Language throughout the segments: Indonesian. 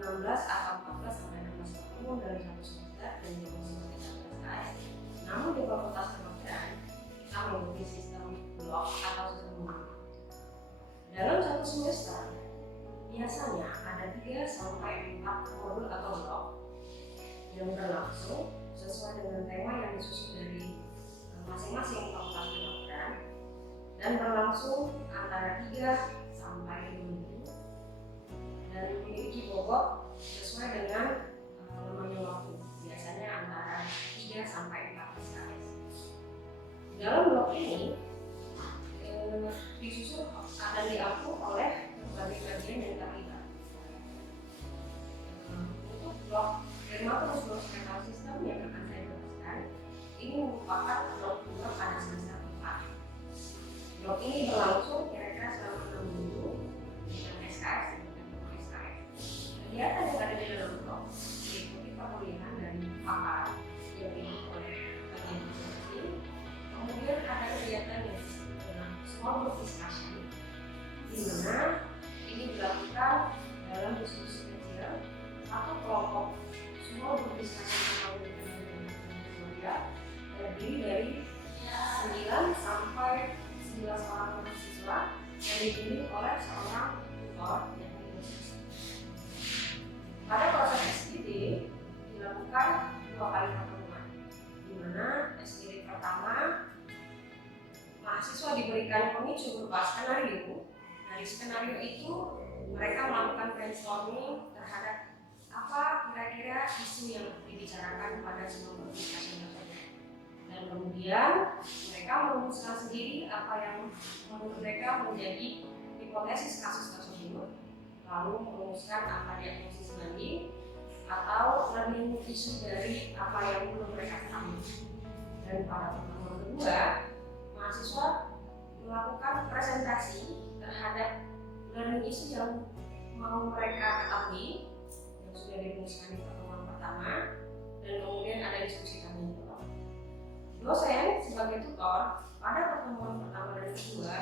16 atau 14 sampai 16 pertemuan dalam satu semester dan juga seperti SKS. Namun di Fakultas Kedokteran kita mengikuti sistem blok atau sistem modul. Dalam satu semester biasanya ada 3 sampai 4 modul atau blok yang berlangsung sesuai dengan tema yang disusun dari masing-masing Fakultas Kedokteran dan berlangsung antara 3 sampai 2 minggu dan memiliki bobot sesuai dengan lemahnya waktu, biasanya antara 3 sampai 4 SKS. Dalam blok ini disusun akan diatur oleh berbagai kajian yang terlibat. Untuk blok dermatologis hospital system yang akan saya jelaskan, ini merupakan blok 2 pada semester 4. Blok ini berlangsung kira-kira selama 6 minggu dengan SKS dan SKS. Kegiatan yang ada di dalam blok diikuti perkuliahan dari pakar yang diikuti oleh bagian masing-masing. Kemudian ada kegiatan yang disebut dengan small group discussion, di mana ini dilakukan dalam diskusi kecil atau kelompok. Small group discussion atau terdiri dari 9 sampai 11 orang mahasiswa yang dipimpin oleh seorang tutor yang diinisiasi. Pada proses SGD dilakukan 2 kali pertemuan, di mana SGD pertama mahasiswa diberikan pemicu berupa skenario. Dari skenario itu mereka melakukan brainstorming terhadap apa kira-kira isu yang dibicarakan pada semua discussion tersebut. Dan kemudian mereka merumuskan sendiri apa yang menurut mereka menjadi hipotesis kasus tersebut, lalu merumuskan apa diagnosis banding atau learning issue dari apa yang belum mereka ketahui. Dan pada pertemuan kedua, mahasiswa melakukan presentasi terhadap learning issue yang mau mereka ketahui yang sudah dirumuskan di pertemuan pertama, dan kemudian ada diskusi kami. Dosen sebagai tutor pada pertemuan pertama dan kedua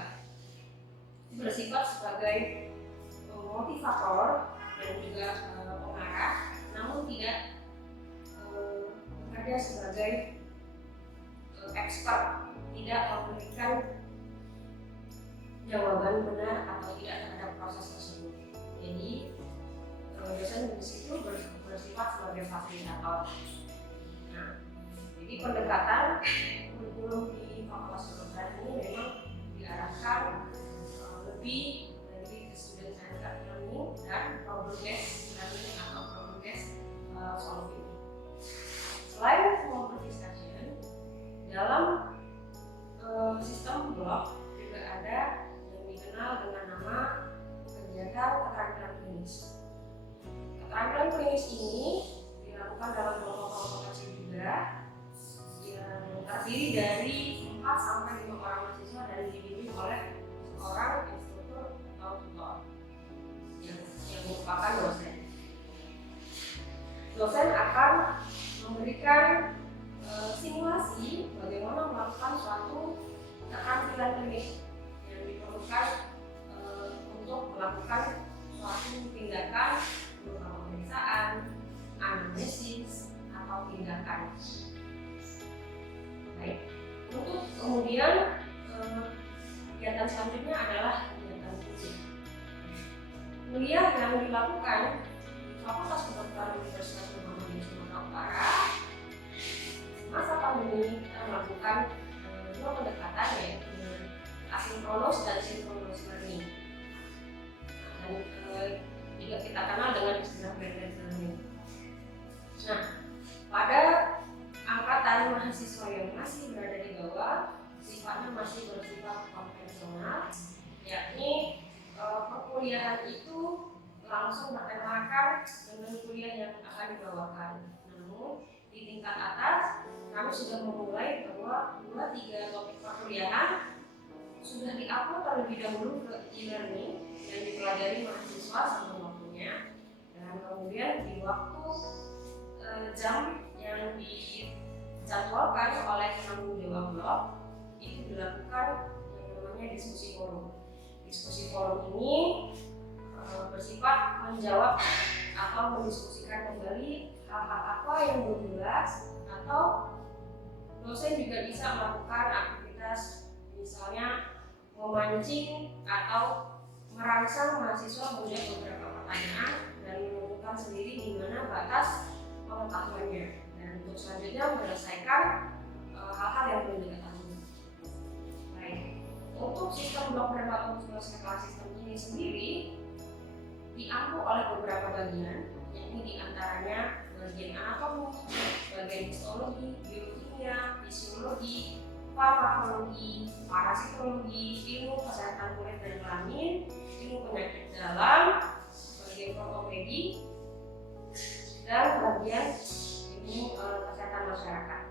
bersifat sebagai motivator dan juga pengarah, namun tidak bekerja sebagai expert, tidak memberikan jawaban benar atau tidak terhadap proses tersebut. Jadi dosen di situ bersifat sebagai fasilitator. Nah, jadi pendekatan kurikulum di Fakultas Kedokteran ini memang diarahkan lebih dari student centered learning dan problem based learning atau problem based solving. Selain small group discussion, dalam sistem blok juga ada yang dikenal dengan nama kegiatan keterampilan klinis. Keterampilan klinis ini dilakukan dalam kelompok-kelompok kecil juga, yang terdiri dari 4 sampai 5 orang mahasiswa dan dibimbing oleh seorang instruktur atau tutor yang merupakan dosen. Dosen akan memberikan simulasi bagaimana melakukan suatu keterampilan klinis yang diperlukan untuk melakukan suatu tindakan berupa pemeriksaan, anamnesis, atau tindakan. Baik, untuk kemudian kegiatan selanjutnya adalah kegiatan kuliah. Kuliah yang dilakukan di Fakultas Kedokteran Universitas Muhammadiyah Sumatera Utara masa pandemi kita melakukan 2 pendekatan, yaitu asinkronus dan sinkronus learning. Dan juga kita kenal dengan istilah blended learning. Nah, pada angkatan mahasiswa yang masih berada di bawah, sifatnya masih bersifat konvensional, yakni perkuliahan itu langsung bertemakan dengan kuliah yang akan dibawakan. Namun di tingkat atas kami sudah memulai bahwa 2-3 topik perkuliahan sudah diupload terlebih dahulu ke e-learning yang dipelajari mahasiswa sama waktunya, dan kemudian di waktu jam yang dijadwalkan oleh penanggung jawab blok itu dilakukan yang namanya diskusi forum. Diskusi forum ini bersifat menjawab atau mendiskusikan kembali hal-hal apa yang belum jelas, atau dosen juga bisa melakukan aktivitas misalnya memancing atau merangsang mahasiswa menjawab beberapa pertanyaan dan menemukan sendiri di mana batas pengetahuannya, dan untuk selanjutnya menyelesaikan hal-hal yang belum diketahui. Baik, untuk sistem blok dan muskuloskeletal sistem ini sendiri diampu oleh beberapa bagian, yakni diantaranya bagian anatomi, bagian histologi, biokimia, fisiologi, farmakologi, parasitologi, ilmu kesehatan kulit dan kelamin, ilmu penyakit dalam, bagian ortopedi, dan bagian ilmu kesehatan masyarakat.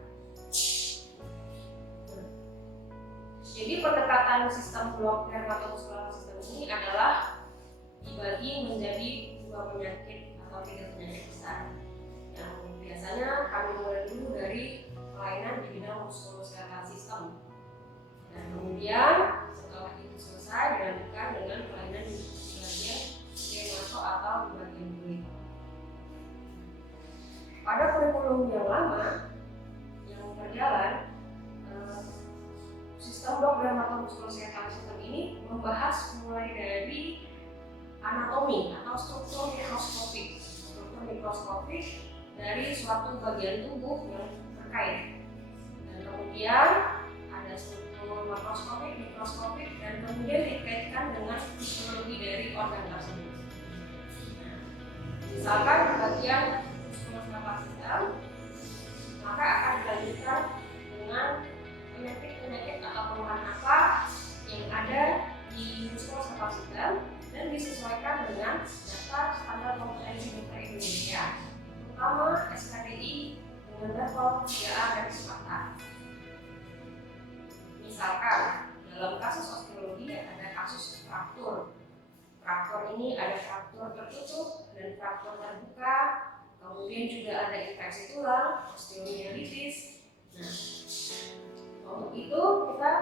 Jadi pendekatan sistem blok dermatomuskular sistem ini adalah dibagi menjadi 2 penyakit atau 3 penyakit besar. Yang biasanya kami mulai dulu dari kelainan di bidang muskuloskeletal sistem, dan kemudian setelah itu selesai dilanjutkan dengan kelainan di bagian dermato atau di bagian kulit. Pada kurikulum yang lama yang berjalan, sistem blok dermatomuskuloskeletal sistem ini membahas mulai dari anatomi atau struktur mikroskopik dari suatu bagian tubuh yang terkait, dan kemudian ada struktur makroskopik, mikroskopik, dan kemudian dikaitkan dengan fisiologi dari organ tersebut. Misalkan di bagian muskuloskeletal sistem, maka akan dilanjutkan dengan penyakit atau keluhan apa yang ada di muskuloskeletal sistem dan disesuaikan dengan daftar standar kompetensi dokter Indonesia, terutama SKDI dengan level 3A garis 4A. Misalkan dalam kasus osteologi ada kasus fraktur. Fraktur ini ada fraktur tertutup dan fraktur terbuka, kemudian juga ada infeksi tulang, osteomielitis. Nah, untuk itu kita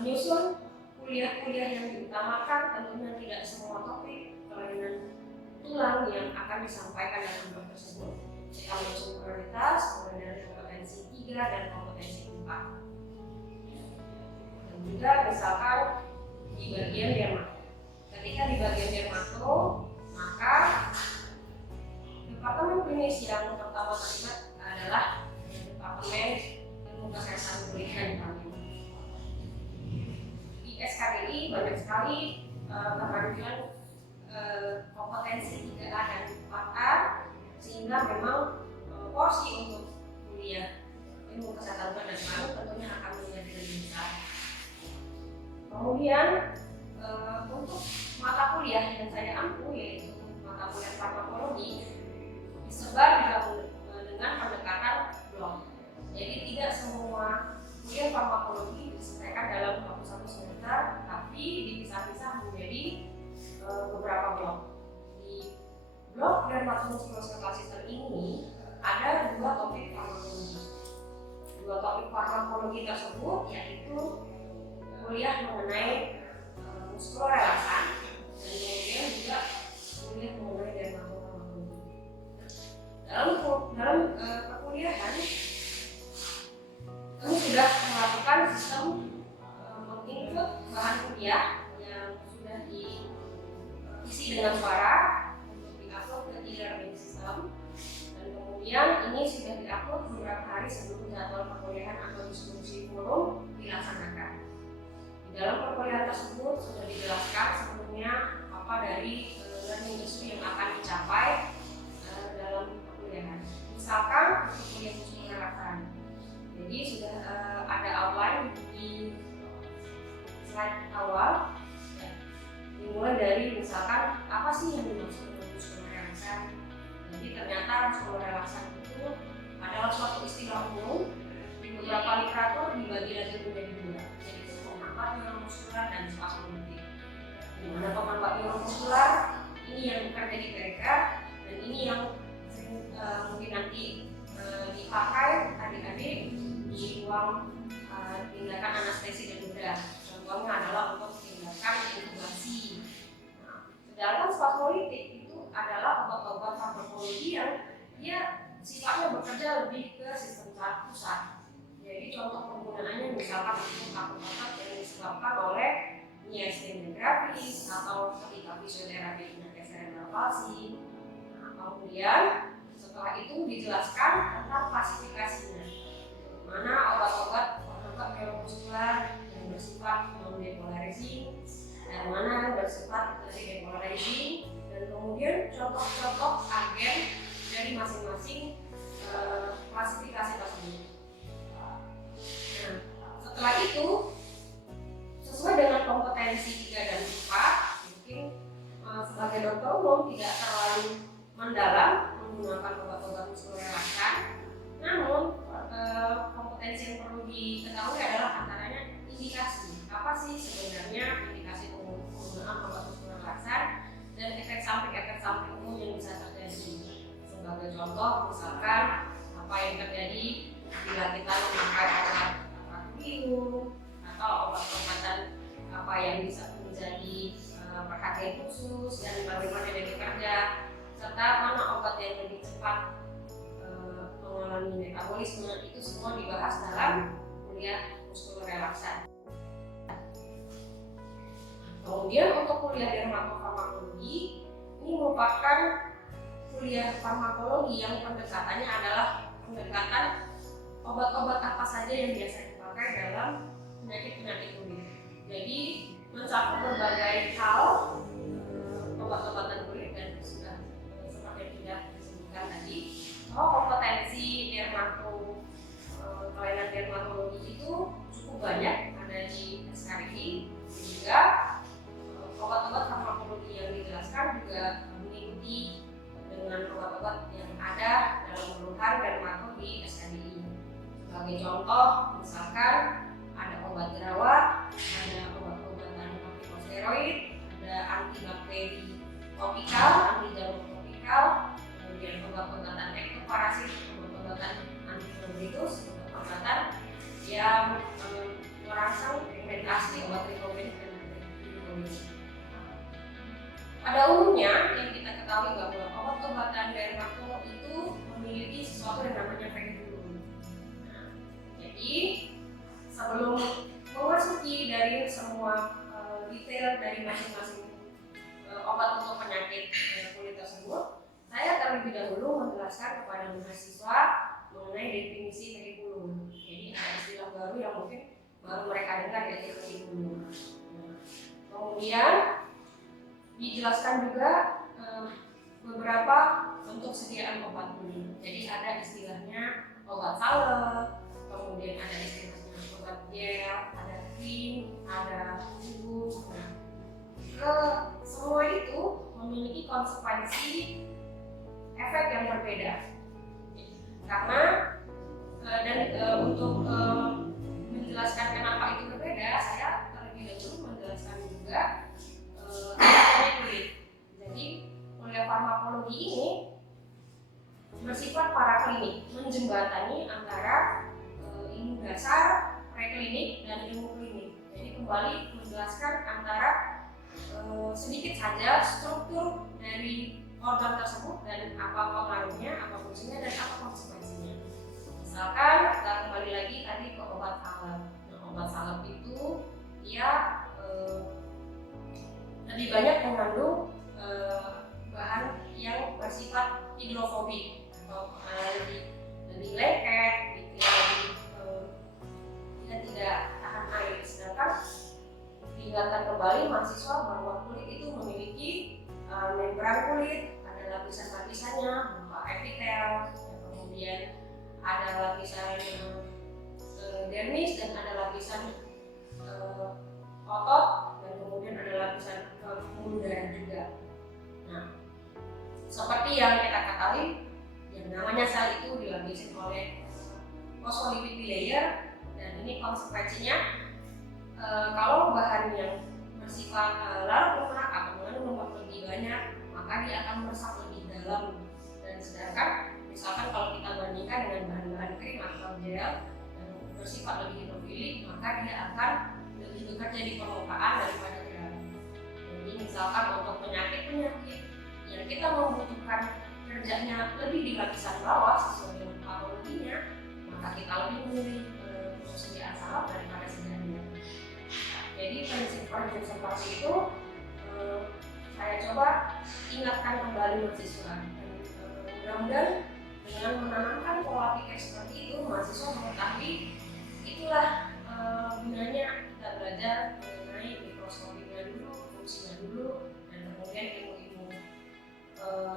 menyusun kuliah-kuliah yang diutamakan, tentunya tidak semua topik kelainan tulang yang akan disampaikan dalam blok tersebut. Kita menyusun prioritas mulai dari kompetensi 3 dan kompetensi 4. Dan juga misalkan di bagian dermato. Ketika di bagian dermato, maka departemen klinis yang pertama terlibat adalah departemen ilmu kesehatan kulit dan kelamin. Di SKDI banyak sekali keterampilan kompetensi 3A dan 4A, sehingga memang porsi untuk kuliah ilmu kesehatan kulit dan kelamin tentunya akan menjadi lebih besar. Kemudian untuk mata kuliah yang saya ampu, yaitu mata kuliah farmakologi, disebar dengan pendekatan blok. Jadi tidak semua kuliah farmakologi diselesaikan dalam waktu 1 semester, tapi dipisah-pisah menjadi beberapa blok. Di blok dermatomuskuloskeletal sistem ini ada 2 topik farmakologi. 2 topik farmakologi tersebut yaitu kuliah mengenai muskulorelaksan dan kemudian juga kuliah mengenai dermatofarmakologi. Dalam perkuliahan kami sudah melakukan sistem menginput bahan kuliah yang sudah diisi dengan suara untuk diupload ke e-learning system, dan kemudian ini sudah diupload beberapa hari sebelum jadwal perkuliahan atau diskusi forum dilaksanakan. Di dalam perkuliahan tersebut sudah dijelaskan sebelumnya apa dari learning issue yang akan dicapai dalam perkuliahan. Misalkan untuk kuliah muskulerelaksan, jadi sudah ada outline di slide awal, ya. Dimulai dari misalkan apa sih yang dimaksud dengan muskulerelaksan. Jadi ternyata muskulerelaksan itu adalah suatu istilah umum. Di beberapa literatur dibagi lagi menjadi 2, yaitu penghambat neuromuskular dan spasmomotorik. Di mana penghambat neuromuskular ini yang bekerja di perikard, dan ini yang mungkin nanti dipakai adik-adik di ruang tindakan anestesi dan bedah. Contohnya adalah untuk tindakan intubasi. Nah, sedangkan spasmolitik itu adalah obat bekerja lebih ke sistem saraf pusat. Jadi contoh penggunaannya misalkan untuk kanker otak yang disebabkan oleh miastenia gravis atau ketika fisioterapi penyakit cerebral palsy. Nah, kemudian setelah itu dijelaskan tentang klasifikasinya, mana obat-obat neuromuskular yang bersifat non-depolarizing dan mana yang bersifat depolarizing, dan kemudian contoh-contoh agen dari masing-masing klasifikasi tersebut. Nah, setelah itu sesuai dengan kompetensi 3 dan 4, mungkin sebagai dokter umum tidak terlalu mendalam menggunakan obat-obat muskulorelaksan, namun kompetensi yang perlu diketahui adalah antaranya indikasi. Apa sih sebenarnya indikasi penggunaan obat muskulorelaksan dan efek samping umum yang bisa terjadi. Sebagai contoh, misalkan apa yang terjadi bila kita memakai obat biru atau obat-obatan apa yang bisa menjadi perhatian khusus dan bagaimana dia bekerja, serta mana obat yang lebih cepat mengalami metabolisme, itu semua dibahas dalam kuliah muskulorelaksan. Kemudian untuk kuliah dermatofarmakologi, ini merupakan kuliah farmakologi yang pendekatannya adalah pendekatan obat-obat apa saja yang biasa dipakai dalam penyakit-penyakit kulit. Jadi mencakup berbagai hal obat-obatan kulit, dan sudah seperti yang sudah disebutkan tadi, bahwa kompetensi kelainan dermatologi itu cukup banyak ada di SKRI. Juga obat-obat farmakologi yang dijelaskan juga mengikuti dengan obat-obat yang ada dalam keluhan dermato di SKDI. Sebagai contoh, misalkan ada obat jerawat, ada obat-obatan kortikosteroid, ada antibakteri topikal, anti jamur topikal, kemudian obat-obatan ektoparasit, obat-obatan antiflobitus, obat-obatan yang merangsang pigmentasi, obat rekomen dan rekomen. Pada umumnya yang kita ketahui bahwa obat-obatan dermato itu memiliki sesuatu yang namanya pengedulun. Nah, jadi sebelum memasuki dari semua detail dari masing-masing obat untuk penyakit kulit tersebut, saya terlebih dahulu menjelaskan kepada mahasiswa mengenai definisi pengedulun. Jadi ada istilah baru yang mungkin baru mereka dengar, yaitu pengedulun. Nah, kemudian dijelaskan juga beberapa bentuk sediaan obat kulit. Jadi ada istilahnya obat salep, kemudian ada istilahnya obat gel, ada krim, ada bubuk. Nah, semua itu memiliki konsekuensi efek yang berbeda. Karena untuk menjelaskan kenapa itu berbeda, saya terlebih dahulu menjelaskan juga kulit. Jadi kuliah farmakologi ini bersifat paraklinik, menjembatani antara ilmu dasar, preklinik, dan ilmu klinik. Jadi kembali menjelaskan antara sedikit saja struktur dari organ tersebut dan apa pengaruhnya, apa fungsinya, dan apa konsekuensinya. Misalkan kita kembali lagi tadi ke obat salep. Nah, obat salep itu dia lebih banyak mengandung bahan yang bersifat hidrofobik atau lebih lengket, tidak tahan air. Sedangkan diingatkan kembali mahasiswa bahwa kulit itu memiliki membran kulit, ada lapisan-lapisannya berupa epitel, kemudian ada lapisan dermis, dan ada lapisan otot, dan kemudian ada lapisan pembuluh darah juga. Nah, seperti yang kita ketahui, yang namanya sel itu dilapisi oleh phospholipid bilayer, dan ini konsekuensinya kalau bahan yang bersifat larut lemak atau mengandung lemak lebih banyak, maka dia akan meresap lebih dalam. Dan sedangkan misalkan kalau kita bandingkan dengan bahan-bahan krim atau gel yang bersifat lebih hidrofilik, maka dia akan lebih bekerja di permukaan daripada di dalam. Jadi misalkan untuk penyakit-penyakit yang kita membutuhkan kerjanya lebih di lapisan bawah sesuai dengan maka kita lebih memilih persediaan salep daripada sediaan. Jadi prinsip-prinsip seperti itu saya coba ingatkan kembali mahasiswa. Mudah-mudahan dengan menanamkan pola pikir seperti itu, mahasiswa mengetahui itulah gunanya kita belajar mengenai mikroskopiknya dulu, fungsinya dulu, dan kemudian ilmu-ilmu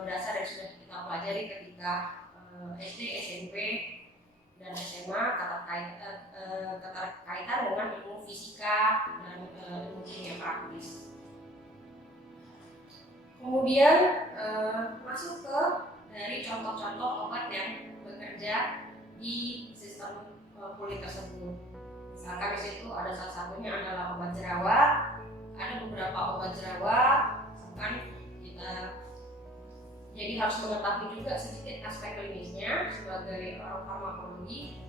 dasar yang sudah kita pelajari ketika SD, SMP, dan SMA keterkaitan dengan ilmu fisika dan ilmu kimia praktis. Kemudian masuk ke dari contoh-contoh obat yang bekerja di sistem kulit tersebut. Misalkan di situ ada salah satunya adalah obat jerawat. Ada beberapa obat jerawat, misalkan kita jadi harus mengetahui juga sedikit aspek klinisnya sebagai orang farmakologi.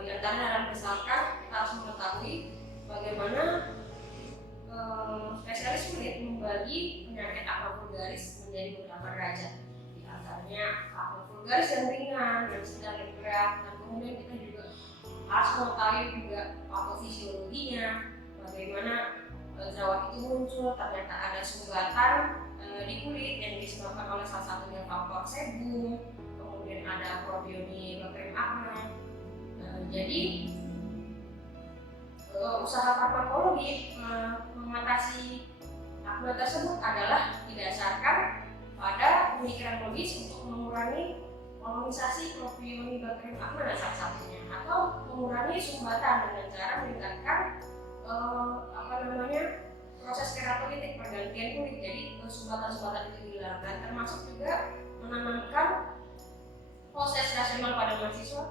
Di antaranya adalah misalkan kita harus mengetahui bagaimana spesialis kulit membagi penyakit akne vulgaris menjadi beberapa derajat. Di antaranya akne vulgaris yang ringan, yang sedang, yang berat, dan kemudian kita juga harus mengetahui juga patofisiologinya, bagaimana jerawat itu muncul, ternyata ada sumbatan di kulit yang disebabkan oleh salah satunya faktor sebum, kemudian ada propioni bakteri akne. Jadi usaha farmakologi mengatasi akne tersebut adalah didasarkan pada pemikiran logis untuk mengurangi kolonisasi propioni bakteri akne dan salah satunya, atau mengurangi sumbatan dengan cara meningkatkan proses keratolitik, pergantian kulit. Jadi sumbatan-sumbatan itu hilang, dan termasuk juga menanamkan proses rasional pada mahasiswa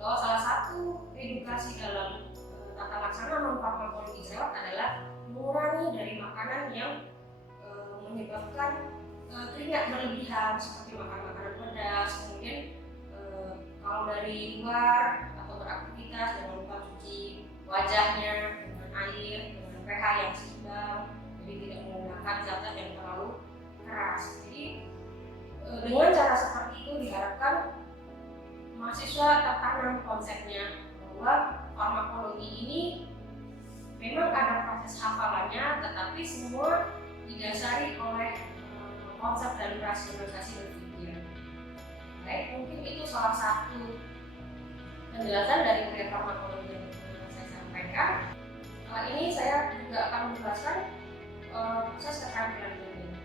bahwa salah satu edukasi dalam tata laksana non-farmakologi jerawat adalah mengurangi dari makanan yang menyebabkan keringat berlebihan, seperti makan makanan pedas. Kemudian kalau dari luar atau beraktivitas, jangan lupa cuci wajahnya dengan air dengan pH yang seimbang, jadi tidak menggunakan zat yang terlalu keras. Jadi dengan cara seperti itu diharapkan mahasiswa tertanam konsepnya bahwa farmakologi ini memang ada proses hafalannya, tetapi semua didasari oleh konsep dan rasionalisasi berpikir. Baik, mungkin itu salah satu penjelasan dari kuliah farmakologi yang saya sampaikan. Ini saya juga akan menjelaskan proses keterampilan klinis.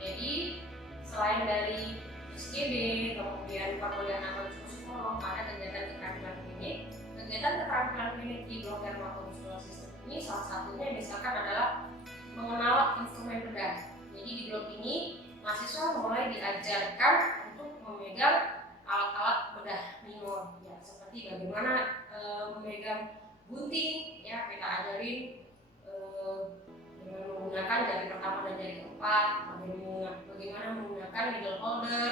Jadi selain dari SGB, kemudian perkuliahan analisis psikolog, ada kegiatan keterampilan klinik. Kegiatan keterampilan klinik di blok dermatologi sistem ini salah satunya misalkan adalah mengenal instrumen bedah. Jadi di blok ini mahasiswa mulai diajarkan untuk memegang alat-alat bedah minor, ya, seperti bagaimana memegang gunting, ya, kita ajarin dengan menggunakan jari pertama dan jari keempat, bagaimana menggunakan needle holder,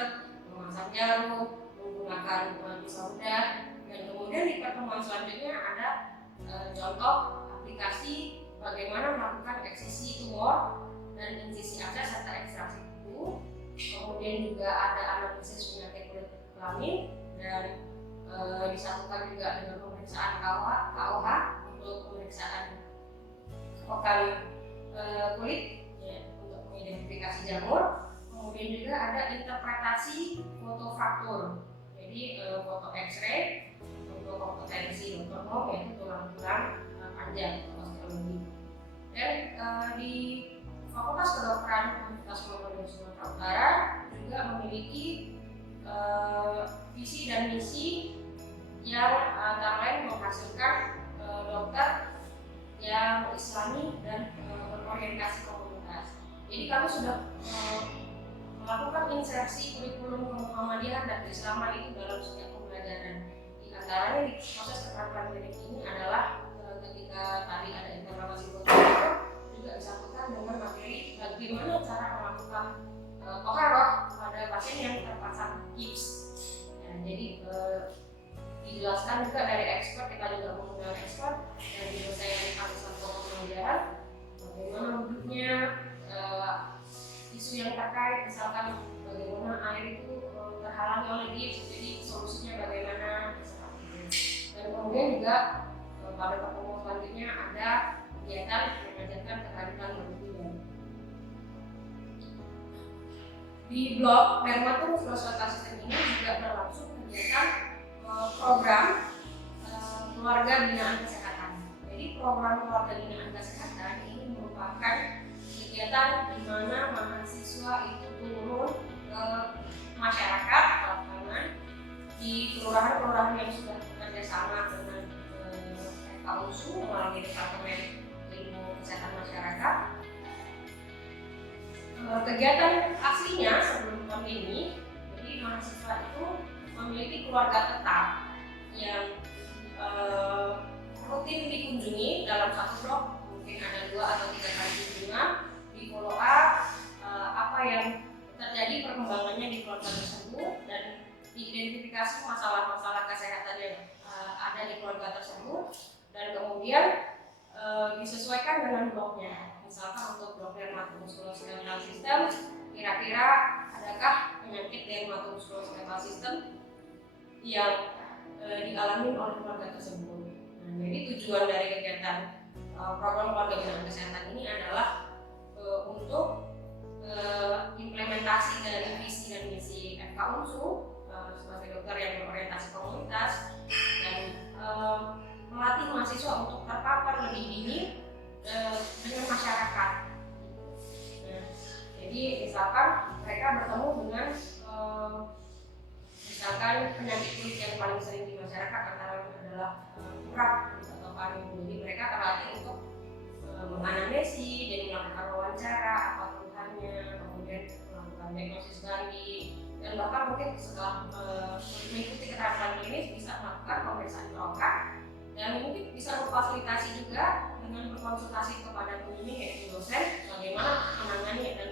memasang jarum, menggunakan pisau bedah, dan kemudian di pertemuan selanjutnya ada contoh aplikasi bagaimana melakukan eksisi tumor dan insisi akses serta ekstraksi kuku. Kemudian juga ada analisis penyakit kulit kelamin, dan disatukan juga dengan pemeriksaan KOH untuk pemeriksaan vokal kulit, ya, untuk mengidentifikasi jamur. Kemudian juga ada interpretasi foto fraktur, jadi foto X-ray untuk kompetensi dokter Hong, yaitu tulang-tulang panjang atau osteologi. Dan di Fakultas Kedokteran Universitas Muhammadiyah Sumatera Utara juga memiliki visi dan misi yang antara lain menghasilkan dokter yang islami dan berorientasi komunitas. Jadi kami sudah melakukan insersi kurikulum kemuhammadiyahan dan keislaman itu dalam setiap pembelajaran. Di antaranya di proses keterampilan klinik ini adalah ketika tadi ada intervensi fotografer, juga disatukan dengan materi bagaimana cara melakukan toharoh pada pasien yang terpasang gips. Ya, jadi dijelaskan juga dari expert, kita juga mengundang expert dari dosen Fakultas Kemuhammadiyahan, bagaimana wujudnya, isu yang terkait, misalkan bagaimana air itu terhalangi oleh gips, jadi solusinya bagaimana, seperti itu. juga pada pertemuan selanjutnya ada kegiatan mengajarkan keterampilan berbicara. Di blok Dermatologi Sistem ini juga berlangsung kegiatan program keluarga binaan kesehatan. Jadi program keluarga binaan kesehatan ini merupakan kegiatan di mana mahasiswa itu turun ke masyarakat lapangan di kelurahan-kelurahan yang sudah bekerja sama dengan FKUNSU melalui Departemen Ilmu Kesehatan Masyarakat. Kegiatan aslinya sebelum pandemi, jadi mahasiswa itu memiliki keluarga tetap yang rutin dikunjungi dalam satu blok, mungkin ada 2 atau 3 kali kunjungan, di follow up apa yang terjadi perkembangannya di keluarga tersebut dan diidentifikasi masalah-masalah kesehatan yang ada di keluarga tersebut, dan kemudian disesuaikan dengan bloknya. Misalkan untuk blok dermatomuskuloskeletal sistem, kira-kira adakah penyakit dermatomuskuloskeletal sistem yang dialami oleh keluarga tersebut. Nah, jadi tujuan dari kegiatan program keluarga binaan kesehatan ini adalah untuk implementasi dari visi dan misi FKUNSU sebagai dokter yang berorientasi komunitas dan melatih mahasiswa untuk terpapar lebih dini dengan masyarakat. Nah, jadi misalkan mereka bertemu dengan misalkan penyakit kulit yang paling sering di masyarakat antara adalah kurap atau paru. Jadi mereka terlatih untuk menganamnesi, jadi melakukan wawancara, apa keluhannya, kemudian melakukan diagnosis gali, dan bahkan mungkin setelah mengikuti keterampilan klinis bisa melakukan pemeriksaan rongga dan mungkin bisa memfasilitasi juga dengan berkonsultasi kepada pembimbing yaitu dosen bagaimana menangani dan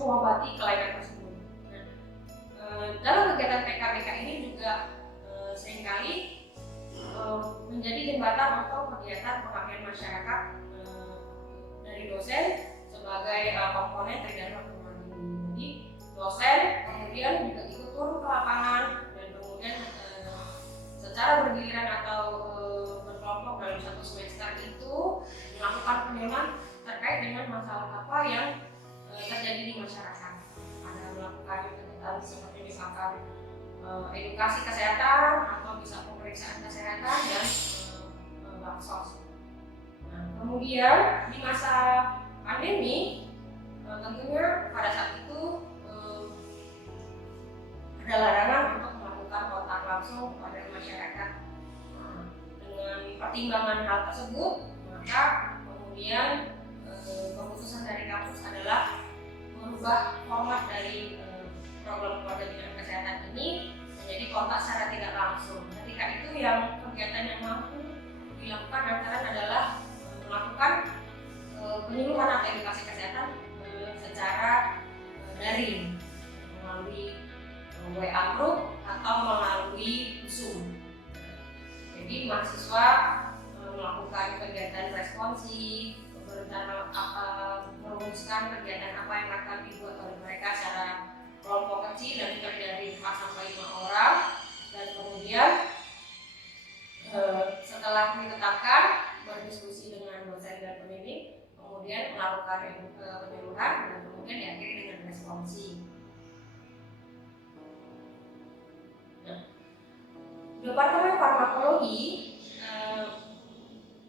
mengobati kelainan tersebut. Nah, dalam kegiatan PKBK ini juga seringkali menjadi jembatan atau kegiatan pengabdian masyarakat dari dosen sebagai komponen dari dalam pertemuan ini. Jadi dosen kemudian juga ikut turun ke lapangan dan kemudian secara bergiliran atau berkelompok dalam satu semester itu melakukan penyuluhan terkait dengan masalah apa yang terjadi di masyarakat. Ada melakukan kegiatan seperti misalkan edukasi kesehatan atau bisa pemeriksaan kesehatan dan baksos. Nah, kemudian di masa pandemi tentunya pada saat itu ada larangan untuk melakukan kontak langsung kepada masyarakat. Nah, dengan pertimbangan hal tersebut, maka kemudian keputusan dari kampus adalah merubah format dari program keluarga binaan kesehatan ini menjadi kontak secara tidak langsung. Ketika itu yang kegiatan yang mampu dilakukan antara adalah melakukan penyuluhan atau edukasi kesehatan secara daring melalui WA group atau melalui Zoom. Jadi mahasiswa melakukan kegiatan responsif, berencana merumuskan kegiatan apa yang akan dibuat oleh mereka secara kelompok kecil dan terdiri 4 sampai 5 orang, dan kemudian setelah ditetapkan berdiskusi dengan dosen dan pembimbing, kemudian melakukan penyuluhan dan kemudian diakhiri dengan responsi. Nah, Departemen Farmakologi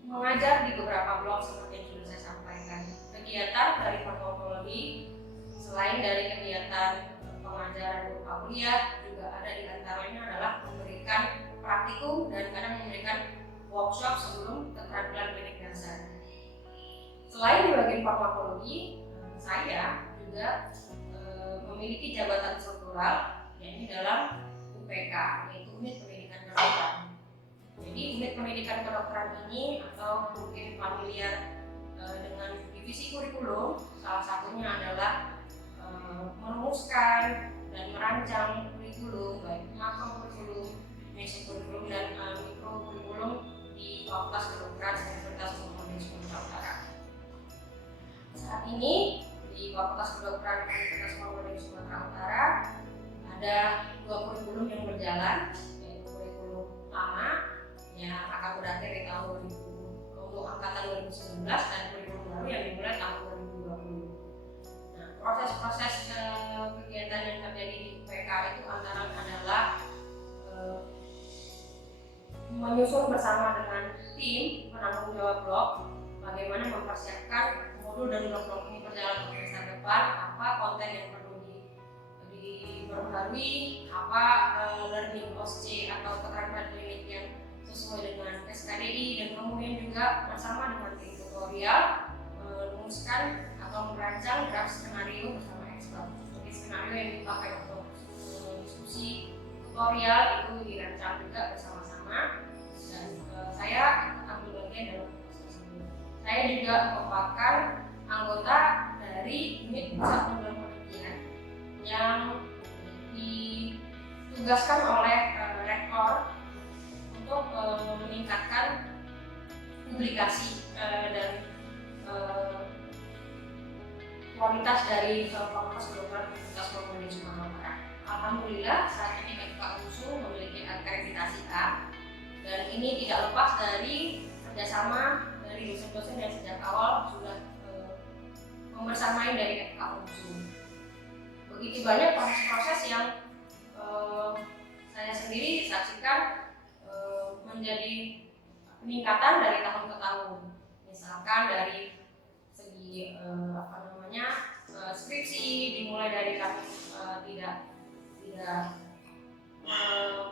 mengajar di beberapa blok seperti yang sudah saya sampaikan. Kegiatan dari farmakologi selain dari kegiatan pengajaran berupa kuliah, juga ada di antaranya adalah memberikan praktikum dan kadang memberikan workshop sebelum keterampilan klinik dasar. Selain di bagian farmakologi, saya juga memiliki jabatan struktural yaitu dalam UPK, yaitu Unit Pendidikan Kedokteran. Jadi unit pendidikan kedokteran ini atau mungkin familiar dengan divisi kurikulum, salah satunya adalah merumuskan dan merancang kurikulum, baik makro kurikulum, meso kurikulum, dan mikro kurikulum di Fakultas Kedokteran Universitas Muhammadiyah Sumatera Utara. Saat ini di Fakultas Kedokteran Universitas Muhammadiyah Sumatera Utara ada 2 kurikulum yang berjalan, yaitu kurikulum menyusun bersama dengan tim penanggung jawab blog bagaimana mempersiapkan modul dan blog-blog ini berjalan ke masa depan, apa konten yang perlu diperbarui, apa learning OSCE atau keterampilan klinik yang sesuai dengan SKDI, dan kemudian juga bersama dengan tim tutorial merumuskan atau merancang draft skenario bersama expert. Seperti skenario yang dipakai untuk diskusi tutorial itu dirancang juga bersama-sama, dan saya ambil bagian dalam proses tersebut. Saya juga merupakan anggota dari unit pusat pengembangan penelitian yang ditugaskan oleh rektor untuk meningkatkan publikasi dan kualitas dari Fakultas Kedokteran Universitas Muhammadiyah Sumatera Barat. Alhamdulillah saat ini FK UNSU memiliki akreditasi A, dan ini tidak lepas dari kerjasama dari dosen-dosen yang sejak awal sudah membersamai dari FK UNSU. Begitu banyak proses-proses yang saya sendiri saksikan menjadi peningkatan dari tahun ke tahun. Misalkan dari segi skripsi dimulai dari kami tidak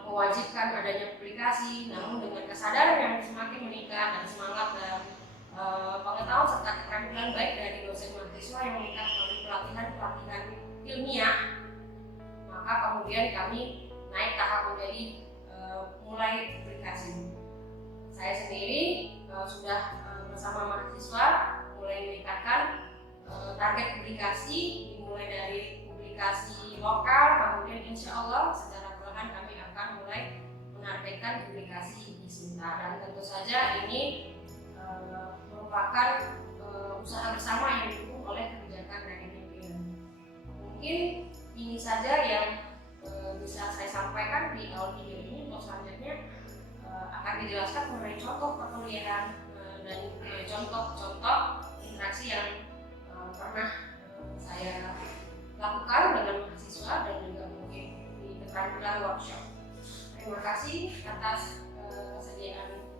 mewajibkan adanya publikasi, namun dengan kesadaran yang semakin meningkat dan semangat dan pengetahuan serta keterampilan baik dari dosen mahasiswa yang meningkat melalui pelatihan ilmiah, maka kemudian kami naik tahap menjadi mulai publikasi. Saya sendiri sudah bersama mahasiswa mulai meningkatkan target publikasi, dimulai dari publikasi lokal, kemudian insya Allah secara perlahan kami akan mulai menargetkan publikasi di Sinta, dan tentu saja ini merupakan usaha bersama yang didukung oleh kebijakan dari pimpinan. Mungkin ini saja yang bisa saya sampaikan di awal video ini. Untuk selanjutnya akan dijelaskan mengenai contoh perkuliahan dan contoh-contoh interaksi yang pernah saya lakukan dengan mahasiswa dan juga mungkin di keterampilan workshop. Terima kasih atas kesediaan